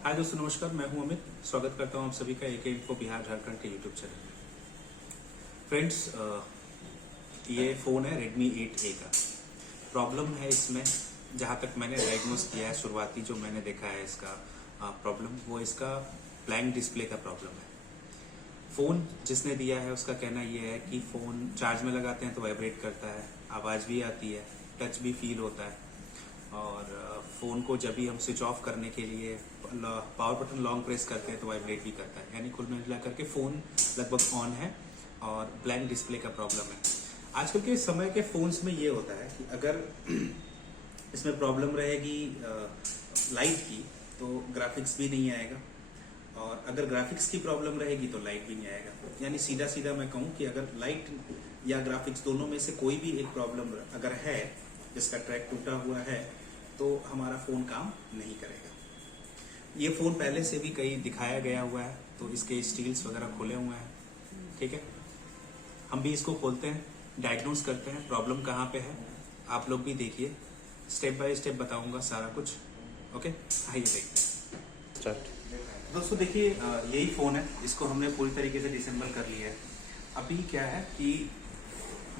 हाय दोस्तों, नमस्कार। मैं हूं अमित। स्वागत करता हूं आप सभी का AK इन्फो बिहार झारखंड के यूट्यूब चैनल में। फ्रेंड्स, ये फ़ोन है Redmi 8A का। प्रॉब्लम है इसमें, जहां तक मैंने डायग्नोस किया है, शुरुआती जो मैंने देखा है इसका प्रॉब्लम, वो इसका ब्लैंक डिस्प्ले का प्रॉब्लम है। फ़ोन जिसने दिया है उसका कहना ये है कि फ़ोन चार्ज में लगाते हैं तो वाइब्रेट करता है, आवाज़ भी आती है, टच भी फील होता है, और फ़ोन को जब भी हम स्विच ऑफ करने के लिए पावर बटन लॉन्ग प्रेस करते हैं तो वाइब्रेट भी करता है। यानी कुल मिला करके फ़ोन लगभग ऑन है और ब्लैंक डिस्प्ले का प्रॉब्लम है। आजकल के समय के फ़ोन्स में ये होता है कि अगर इसमें प्रॉब्लम रहेगी लाइट की, तो ग्राफिक्स भी नहीं आएगा, और अगर ग्राफिक्स की प्रॉब्लम रहेगी तो लाइट भी नहीं आएगा। यानी सीधा सीधा मैं कहूँ कि अगर लाइट या ग्राफिक्स दोनों में से कोई भी एक प्रॉब्लम अगर है, जिसका ट्रैक टूटा हुआ है, तो हमारा फ़ोन काम नहीं करेगा। ये फ़ोन पहले से भी कहीं दिखाया गया हुआ है, तो इसके स्टील्स वगैरह खुले हुए हैं। ठीक है, हम भी इसको खोलते हैं, डायग्नोस करते हैं प्रॉब्लम कहाँ पे है। आप लोग भी देखिए, स्टेप बाय स्टेप बताऊंगा सारा कुछ। ओके, आइए देखते हैं। स्टार्ट। दोस्तों देखिए, यही फ़ोन है, इसको हमने पूरी तरीके से डिसेंबल कर लिया है। अभी क्या है कि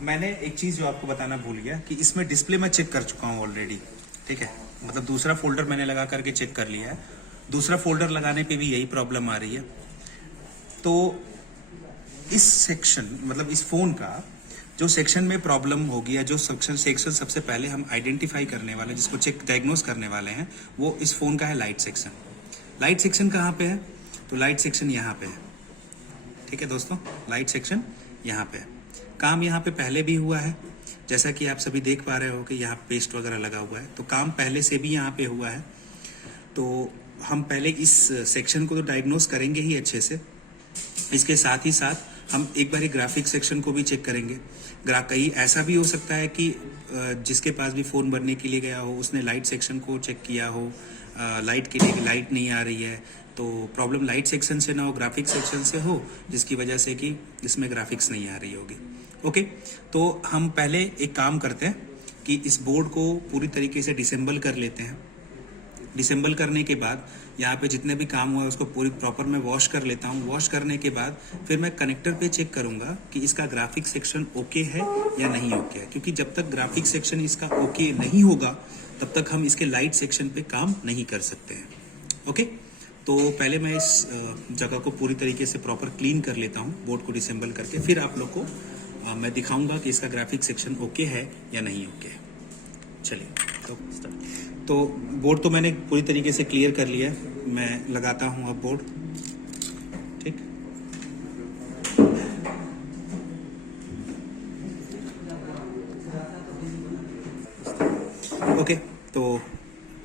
मैंने एक चीज़ जो आपको बताना भूल गया कि इसमें डिस्प्ले मैं चेक कर चुका हूँ ऑलरेडी। ठीक है, मतलब दूसरा फोल्डर मैंने लगा करके चेक कर लिया है। दूसरा फोल्डर लगाने पे भी यही प्रॉब्लम आ रही है। तो इस सेक्शन, मतलब इस फ़ोन का जो सेक्शन में प्रॉब्लम होगी, या जो सेक्शन सबसे पहले हम आइडेंटिफाई करने वाले, जिसको चेक डायग्नोस करने वाले हैं, वो इस फ़ोन का है लाइट सेक्शन। लाइट सेक्शन कहाँ पे है? तो लाइट सेक्शन यहाँ पे है। ठीक है दोस्तों, लाइट सेक्शन यहाँ पे है। काम यहाँ पे पहले भी हुआ है, जैसा कि आप सभी देख पा रहे हो कि यहाँ पेस्ट वगैरह लगा हुआ है, तो काम पहले से भी यहाँ पे हुआ है। तो हम पहले इस सेक्शन को तो डायग्नोस करेंगे ही अच्छे से, इसके साथ ही साथ हम एक बार ग्राफिक सेक्शन को भी चेक करेंगे। कहीं ऐसा भी हो सकता है कि जिसके पास भी फ़ोन बनने के लिए गया हो, उसने लाइट सेक्शन को चेक किया हो, लाइट के लिए लाइट नहीं आ रही है, तो प्रॉब्लम लाइट सेक्शन से ना हो, ग्राफिक सेक्शन से हो, जिसकी वजह से कि इसमें ग्राफिक्स नहीं आ रही होगी। ओके, तो हम पहले एक काम करते हैं कि इस बोर्ड को पूरी तरीके से डिसेंबल कर लेते हैं। डिसेंबल करने के बाद यहाँ पे जितने भी काम हुआ है उसको पूरी प्रॉपर मैं वॉश कर लेता हूँ। वॉश करने के बाद फिर मैं कनेक्टर पे चेक करूँगा कि इसका ग्राफिक सेक्शन ओके है या नहीं ओके है, क्योंकि जब तक ग्राफिक सेक्शन इसका ओके नहीं होगा तब तक हम इसके लाइट सेक्शन पे काम नहीं कर सकते हैं। ओके, तो पहले मैं इस जगह को पूरी तरीके से प्रॉपर क्लीन कर लेता हूँ बोर्ड को डिसेंबल करके, फिर आप लोग को मैं दिखाऊंगा कि इसका ग्राफिक सेक्शन ओके है या नहीं ओके है। चलिए, तो बोर्ड तो मैंने पूरी तरीके से क्लियर कर लिया है। मैं लगाता हूँ अब बोर्ड। ठीक, ओके, तो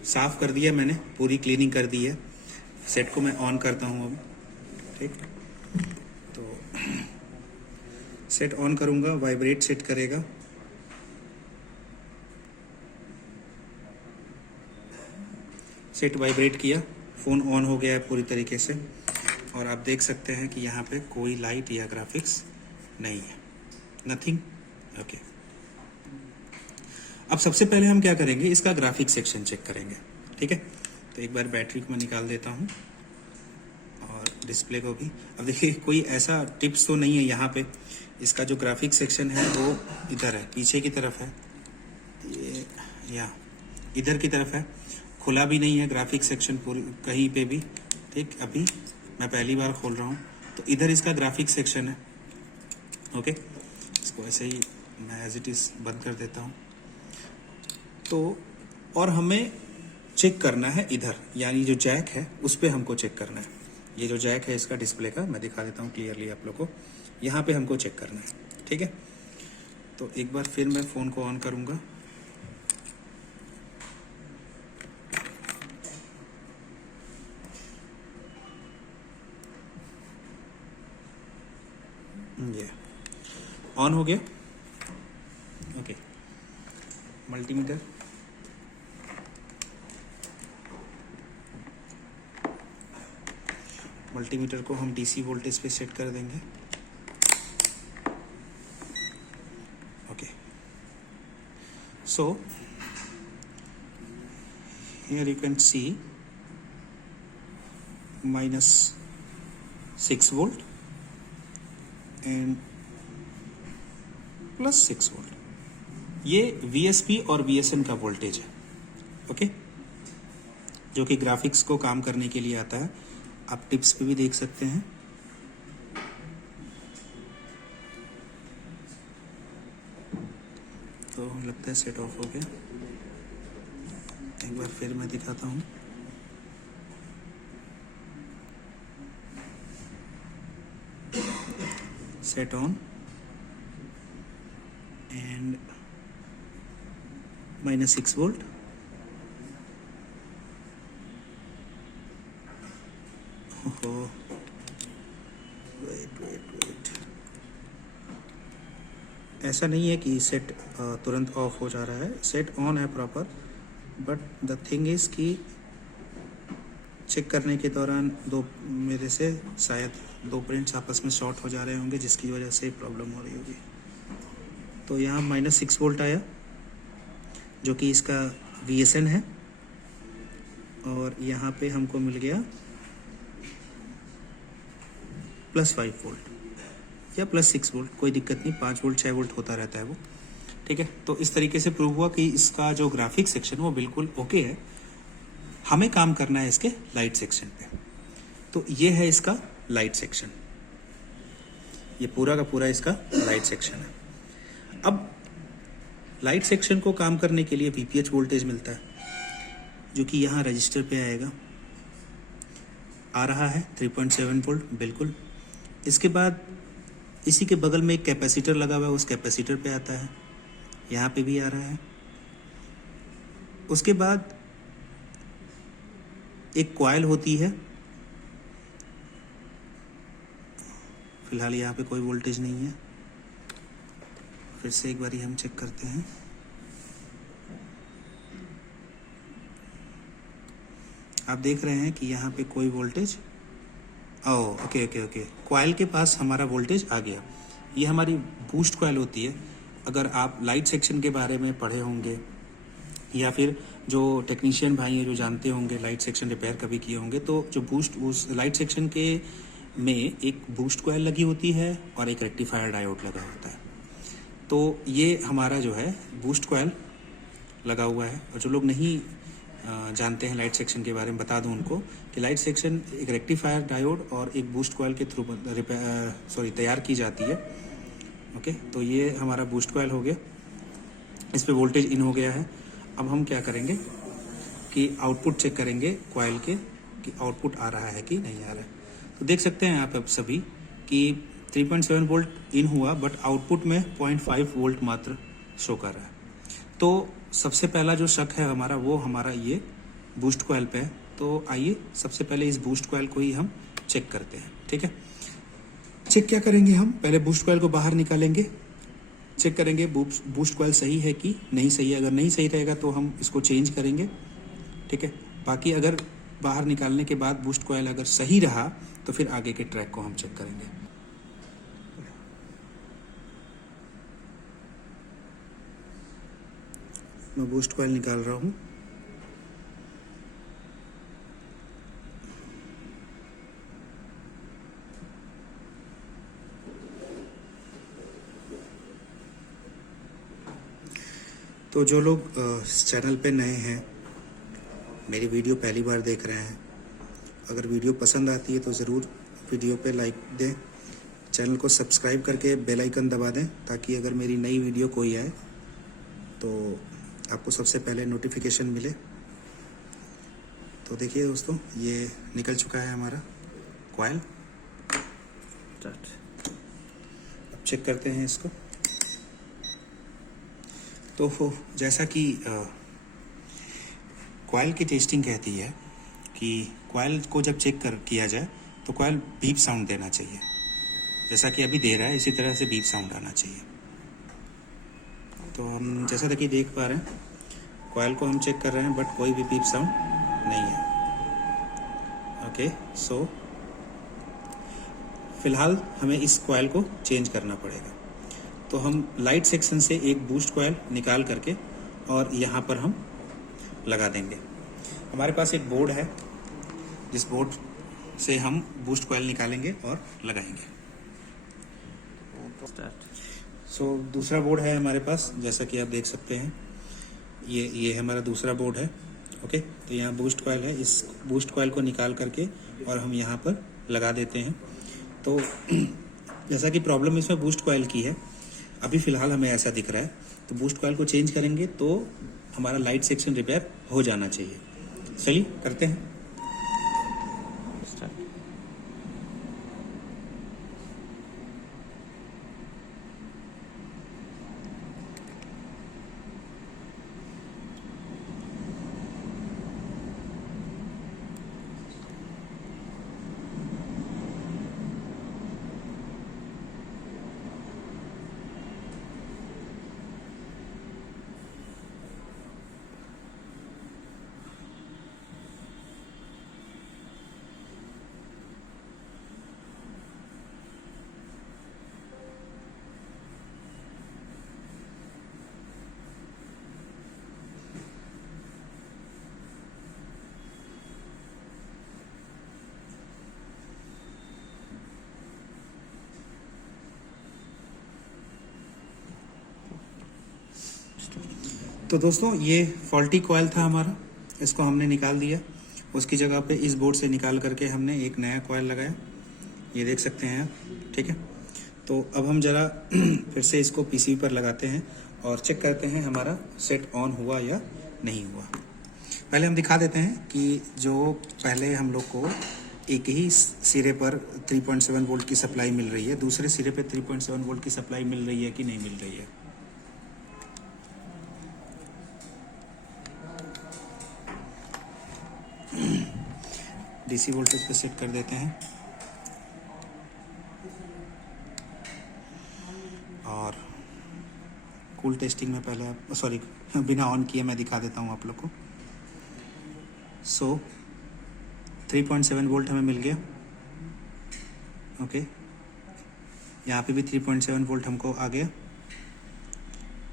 साफ कर दिया मैंने, पूरी क्लीनिंग कर दी है। सेट को मैं ऑन करता हूँ अभी। ठीक, तो सेट ऑन करूँगा, वाइब्रेट सेट करेगा। सेट वाइब्रेट किया, फ़ोन ऑन हो गया है पूरी तरीके से, और आप देख सकते हैं कि यहाँ पे कोई लाइट या ग्राफिक्स नहीं है, नथिंग। ओके, अब सबसे पहले हम क्या करेंगे, इसका ग्राफिक सेक्शन चेक करेंगे। ठीक है, तो एक बार बैटरी को मैं निकाल देता हूँ और डिस्प्ले को भी। अब देखिए, कोई ऐसा टिप्स तो नहीं है यहाँ पे। इसका जो ग्राफिक सेक्शन है वो इधर है, पीछे की तरफ है, ये या इधर की तरफ है, खुला भी नहीं है ग्राफिक सेक्शन पूरी कहीं पे भी। ठीक, अभी मैं पहली बार खोल रहा हूँ, तो इधर इसका ग्राफिक सेक्शन है। ओके, इसको ऐसे ही मैं एज इट इज़ बंद कर देता हूँ। तो और हमें चेक करना है इधर, यानी जो जैक है उस पर हमको चेक करना है। ये जो जैक है इसका डिस्प्ले का, मैं दिखा देता हूँ क्लियरली आप लोग को। यहाँ पे हमको चेक करना है। ठीक है, तो एक बार फिर मैं फ़ोन को ऑन करूँगा। ये ऑन हो गया। ओके, मल्टीमीटर, मल्टीमीटर को हम डीसी वोल्टेज पे सेट कर देंगे। Okay, so here you can see -6 volt and +6 volt. ये VSP और VSN का वोल्टेज है, ओके, जो कि ग्राफिक्स को काम करने के लिए आता है। आप टिप्स पे भी देख सकते हैं। तो लगता है सेट ऑफ हो गया। एक बार फिर मैं दिखाता हूँ। Set on and -6 volt, wait. ऐसा नहीं है कि सेट तुरंत ऑफ हो जा रहा है, सेट ऑन है proper, but the thing is कि चेक करने के दौरान मेरे से शायद 2 प्रिंट्स आपस में शॉर्ट हो जा रहे होंगे, जिसकी वजह से प्रॉब्लम हो रही होगी। तो यहाँ -6 वोल्ट आया, जो कि इसका VSN है, और यहाँ पे हमको मिल गया +5 वोल्ट या +6 वोल्ट, कोई दिक्कत नहीं, 5 वोल्ट 6 वोल्ट होता रहता है वो, ठीक है। तो इस तरीके से प्रूव हुआ कि इसका जो ग्राफिक सेक्शन वो बिल्कुल ओके है। हमें काम करना है इसके लाइट सेक्शन पे। तो ये है इसका लाइट सेक्शन, ये पूरा का पूरा इसका लाइट सेक्शन है। अब लाइट सेक्शन को काम करने के लिए VPH वोल्टेज मिलता है, जो कि यहाँ रजिस्टर पे आएगा, आ रहा है 3.7 वोल्ट बिल्कुल। इसके बाद इसी के बगल में एक कैपेसिटर लगा हुआ है, उस कैपेसिटर पे आता है, यहाँ पे भी आ रहा है। उसके बाद एक कॉइल होती है, फिलहाल यहाँ पे कोई वोल्टेज नहीं है। फिर से एक बारी हम चेक करते हैं। आप देख रहे हैं कि यहाँ पे कोई वोल्टेज, ओके, कॉइल के पास हमारा वोल्टेज आ गया। ये हमारी बूस्ट कॉइल होती है। अगर आप लाइट सेक्शन के बारे में पढ़े होंगे, या फिर जो टेक्नीशियन भाई हैं जो जानते होंगे, लाइट सेक्शन रिपेयर कभी किए होंगे, तो जो उस लाइट सेक्शन के में एक बूस्ट कॉइल लगी होती है और एक रेक्टिफायर डायोड लगा होता है। तो ये हमारा जो है बूस्ट कॉइल लगा हुआ है। और जो लोग नहीं जानते हैं लाइट सेक्शन के बारे में, बता दूं उनको कि लाइट सेक्शन एक रेक्टिफायर डायोड और एक बूस्ट कॉइल के थ्रू तैयार की जाती है, ओके। तो ये हमारा बूस्ट कॉइल हो गया, इस पे वोल्टेज इन हो गया है। अब हम क्या करेंगे कि आउटपुट चेक करेंगे कॉइल के, कि आउटपुट आ रहा है कि नहीं आ रहा है। तो देख सकते हैं आप सभी कि 3.7 वोल्ट इन हुआ, बट आउटपुट में 0.5 वोल्ट मात्र शो कर रहा है। तो सबसे पहला जो शक है हमारा, वो हमारा ये बूस्ट कॉइल पे है। तो आइए सबसे पहले इस बूस्ट कॉइल को ही हम चेक करते हैं, ठीक है। चेक क्या करेंगे हम, पहले बूस्ट कॉइल को बाहर निकालेंगे, चेक करेंगे बूस्ट कॉइल सही है कि नहीं सही है। अगर नहीं सही रहेगा तो हम इसको चेंज करेंगे, ठीक है। बाकी अगर बाहर निकालने के बाद बूस्ट कॉइल अगर सही रहा तो फिर आगे के ट्रैक को हम चेक करेंगे। मैं बूस्ट कॉइल निकाल रहा हूँ। तो जो लोग इस चैनल पे नए हैं, मेरी वीडियो पहली बार देख रहे हैं, अगर वीडियो पसंद आती है तो ज़रूर वीडियो पे लाइक दें, चैनल को सब्सक्राइब करके बेल आइकन दबा दें, ताकि अगर मेरी नई वीडियो कोई आए तो आपको सबसे पहले नोटिफिकेशन मिले। तो देखिए दोस्तों, ये निकल चुका है हमारा कॉइल। अब चेक करते हैं इसको। तो जैसा कि कॉइल की टेस्टिंग कहती है कि कॉइल को जब चेक किया जाए तो कॉइल बीप साउंड देना चाहिए, जैसा कि अभी दे रहा है, इसी तरह से बीप साउंड आना चाहिए। तो हम जैसा कि देख पा रहे हैं, कॉइल को हम चेक कर रहे हैं, बट कोई भी बीप साउंड नहीं है, ओके। सो फिलहाल हमें इस कॉइल को चेंज करना पड़ेगा। तो हम लाइट सेक्शन से एक बूस्ट कॉइल निकाल करके और यहाँ पर हम लगा देंगे। हमारे पास एक बोर्ड है, जिस बोर्ड से हम बूस्ट कॉइल निकालेंगे और लगाएंगे। सो दूसरा बोर्ड है हमारे पास, जैसा कि आप देख सकते हैं, ये हमारा दूसरा बोर्ड है। ओके, तो यहाँ बूस्ट कॉइल है, इस बूस्ट कॉइल को निकाल करके और हम यहाँ पर लगा देते हैं। तो जैसा कि प्रॉब्लम इसमें बूस्ट कॉइल की है, अभी फ़िलहाल हमें ऐसा दिख रहा है, तो बूस्ट कॉइल को चेंज करेंगे तो हमारा लाइट सेक्शन रिपेयर हो जाना चाहिए। चलिए करते हैं। तो दोस्तों, ये फॉल्टी कॉइल था हमारा, इसको हमने निकाल दिया। उसकी जगह पे इस बोर्ड से निकाल करके हमने एक नया कॉइल लगाया, ये देख सकते हैं आप। ठीक है, तो अब हम ज़रा फिर से इसको पीसीबी पर लगाते हैं और चेक करते हैं हमारा सेट ऑन हुआ या नहीं हुआ। पहले हम दिखा देते हैं कि जो पहले हम लोग को एक ही सिरे पर 3.7 वोल्ट की सप्लाई मिल रही है, दूसरे सिरे पे 3.7 वोल्ट की सप्लाई मिल रही है कि नहीं मिल रही है। डीसी वोल्टेज पे सेट कर देते हैं और कूल टेस्टिंग में पहले सॉरी बिना ऑन किए मैं दिखा देता हूँ आप लोग को। सो 3.7 वोल्ट हमें मिल गया। ओके, यहाँ पे भी 3.7 वोल्ट हमको आ गया।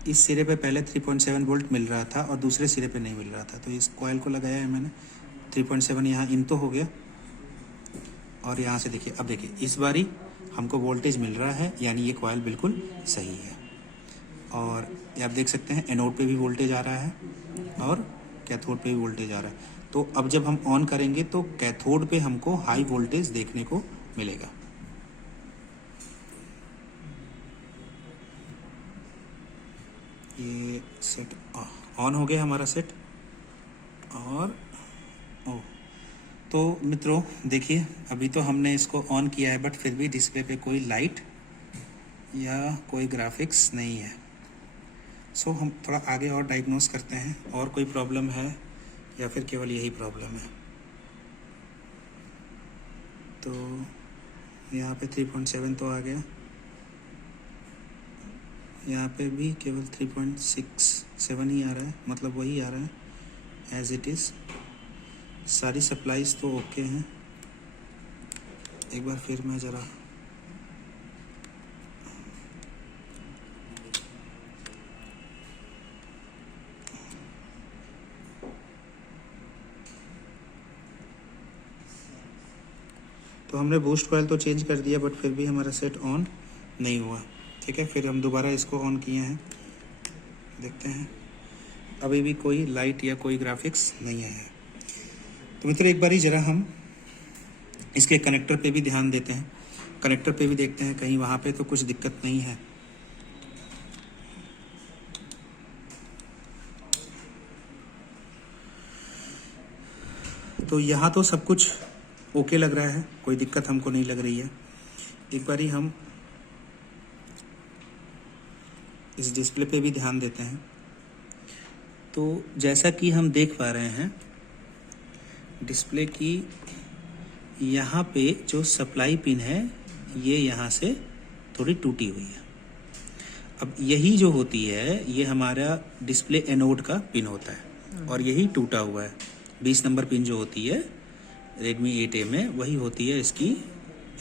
इस सिरे पे पहले 3.7 वोल्ट मिल रहा था और दूसरे सिरे पे नहीं मिल रहा था, तो इस कॉइल को लगाया है मैंने। 3.7 यहाँ इन तो हो गया और यहाँ से देखिए, अब देखिए इस बारी हमको वोल्टेज मिल रहा है, यानी ये कॉइल बिल्कुल सही है। और ये आप देख सकते हैं एनोड पे भी वोल्टेज आ रहा है और कैथोड पे भी वोल्टेज आ रहा है। तो अब जब हम ऑन करेंगे तो कैथोड पे हमको हाई वोल्टेज देखने को मिलेगा। ये सेट ऑन हो गया हमारा सेट। और तो मित्रों देखिए, अभी तो हमने इसको ऑन किया है, बट फिर भी डिस्प्ले पे कोई लाइट या कोई ग्राफिक्स नहीं है। सो हम थोड़ा आगे और डायग्नोस करते हैं, और कोई प्रॉब्लम है या फिर केवल यही प्रॉब्लम है। तो यहाँ पे 3.7 तो आ गया, यहाँ पे भी केवल 3.67 ही आ रहा है, मतलब वही आ रहा है एज इट इज़। सारी सप्लाईज तो ओके हैं। एक बार फिर मैं ज़रा तो हमने बूस्ट कॉइल तो चेंज कर दिया, बट फिर भी हमारा सेट ऑन नहीं हुआ। ठीक है, फिर हम दोबारा इसको ऑन किए हैं, देखते हैं अभी भी कोई लाइट या कोई ग्राफिक्स नहीं आया है। तो मित्रों एक बारी ज़रा हम इसके कनेक्टर पे भी ध्यान देते हैं, कनेक्टर पे भी देखते हैं कहीं वहाँ पे तो कुछ दिक्कत नहीं है। तो यहाँ तो सब कुछ ओके लग रहा है, कोई दिक्कत हमको नहीं लग रही है। एक बारी हम इस डिस्प्ले पे भी ध्यान देते हैं। तो जैसा कि हम देख पा रहे हैं डिस्प्ले की यहाँ पे जो सप्लाई पिन है ये यहाँ से थोड़ी टूटी हुई है। अब यही जो होती है ये हमारा डिस्प्ले एनोड का पिन होता है और यही टूटा हुआ है। 20 नंबर पिन जो होती है Redmi 8A में वही होती है इसकी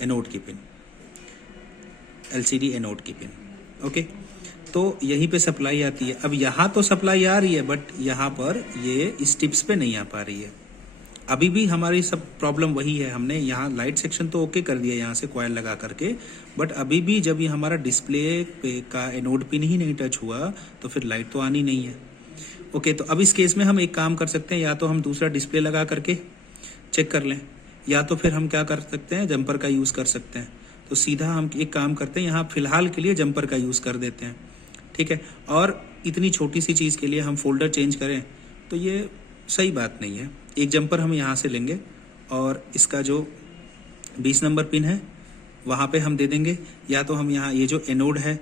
एनोड की पिन, LCD एनोड की पिन। ओके, तो यहीं पे सप्लाई आती है। अब यहाँ तो सप्लाई आ रही है बट यहाँ पर ये इस टिप्स पे नहीं आ पा रही है। अभी भी हमारी सब प्रॉब्लम वही है, हमने यहाँ लाइट सेक्शन तो ओके कर दिया यहाँ से कॉयल लगा करके, बट अभी भी जब ये हमारा डिस्प्ले पे का एनोड पिन ही नहीं टच हुआ तो फिर लाइट तो आनी नहीं है। ओके, तो अब इस केस में हम एक काम कर सकते हैं, या तो हम दूसरा डिस्प्ले लगा करके चेक कर लें, या तो फिर हम क्या कर सकते हैं, जंपर का यूज़ कर सकते हैं। तो सीधा हम एक काम करते हैं, यहाँ फिलहाल के लिए जंपर का यूज़ कर देते हैं, ठीक है। और इतनी छोटी सी चीज़ के लिए हम फोल्डर चेंज करें तो ये सही बात नहीं है। एक जंपर हम यहाँ से लेंगे और इसका जो 20 नंबर पिन है वहाँ पे हम दे देंगे, या तो हम यहाँ ये जो एनोड है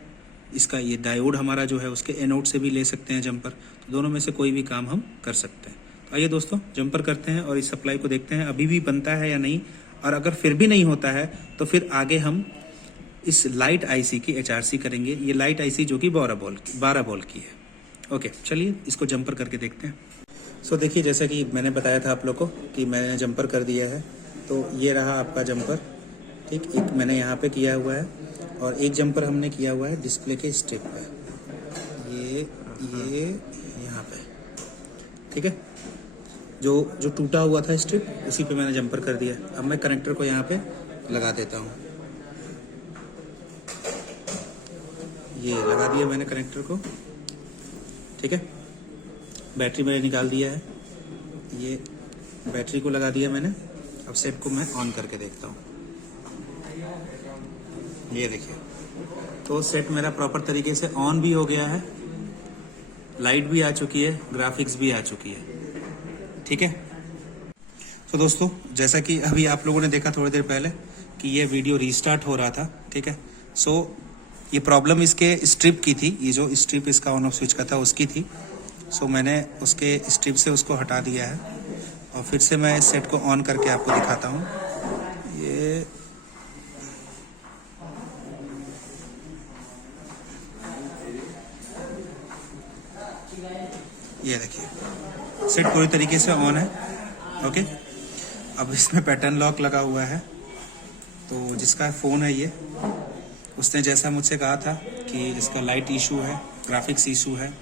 इसका ये डायोड हमारा जो है उसके एनोड से भी ले सकते हैं जंपर। तो दोनों में से कोई भी काम हम कर सकते हैं। तो आइए दोस्तों जंपर करते हैं और इस सप्लाई को देखते हैं अभी भी बनता है या नहीं, और अगर फिर भी नहीं होता है तो फिर आगे हम इस लाइट आईसी की HRC करेंगे। ये लाइट आईसी जो कि 12 वोल्ट की है। ओके, चलिए इसको जंपर करके देखते हैं। सो देखिए, जैसा कि मैंने बताया था आप लोग को कि मैंने जंपर कर दिया है, तो ये रहा आपका जंपर, ठीक। एक मैंने यहाँ पे किया हुआ है और एक जंपर हमने किया हुआ है डिस्प्ले के स्ट्रिप पे, ये यहाँ पे, ठीक है। जो टूटा हुआ था स्ट्रिप उसी पे मैंने जंपर कर दिया। अब मैं कनेक्टर को यहाँ पे लगा देता हूँ। ये लगा दिया मैंने कनेक्टर को, ठीक है। बैटरी मैंने निकाल दिया है, ये बैटरी को लगा दिया मैंने। अब सेट को मैं ऑन करके देखता हूँ। ये देखिए, तो सेट मेरा प्रॉपर तरीके से ऑन भी हो गया है, लाइट भी आ चुकी है, ग्राफिक्स भी आ चुकी है, ठीक है। तो दोस्तों, जैसा कि अभी आप लोगों ने देखा थोड़ी देर पहले कि ये वीडियो रीस्टार्ट हो रहा था, ठीक है। सो ये प्रॉब्लम इसके स्ट्रिप की थी, ये जो स्ट्रिप इसका ऑन ऑफ स्विच का था उसकी थी। सो मैंने उसके स्ट्रिप से उसको हटा दिया है और फिर से मैं इस सेट को ऑन करके आपको दिखाता हूँ। ये देखिए, सेट पूरी तरीके से ऑन है। ओके, अब इसमें पैटर्न लॉक लगा हुआ है। तो जिसका फ़ोन है ये, उसने जैसा मुझसे कहा था कि इसका लाइट इशू है, ग्राफिक्स इशू है,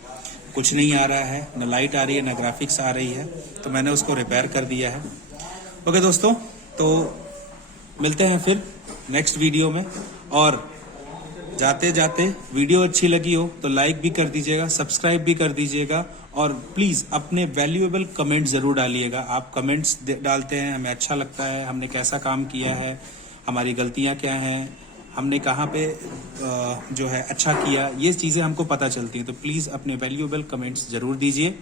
कुछ नहीं आ रहा है, न लाइट आ रही है न ग्राफिक्स आ रही है, तो मैंने उसको रिपेयर कर दिया है। ओके दोस्तों, तो मिलते हैं फिर नेक्स्ट वीडियो में। और जाते जाते वीडियो अच्छी लगी हो तो लाइक भी कर दीजिएगा, सब्सक्राइब भी कर दीजिएगा, और प्लीज़ अपने वैल्यूएबल कमेंट ज़रूर डालिएगा। आप कमेंट्स डालते हैं, हमें अच्छा लगता है, हमने कैसा काम किया है, हमारी गलतियाँ क्या हैं, हमने कहाँ पे जो है अच्छा किया, ये चीज़ें हमको पता चलती हैं। तो प्लीज़ अपने वैल्यूएबल कमेंट्स ज़रूर दीजिए।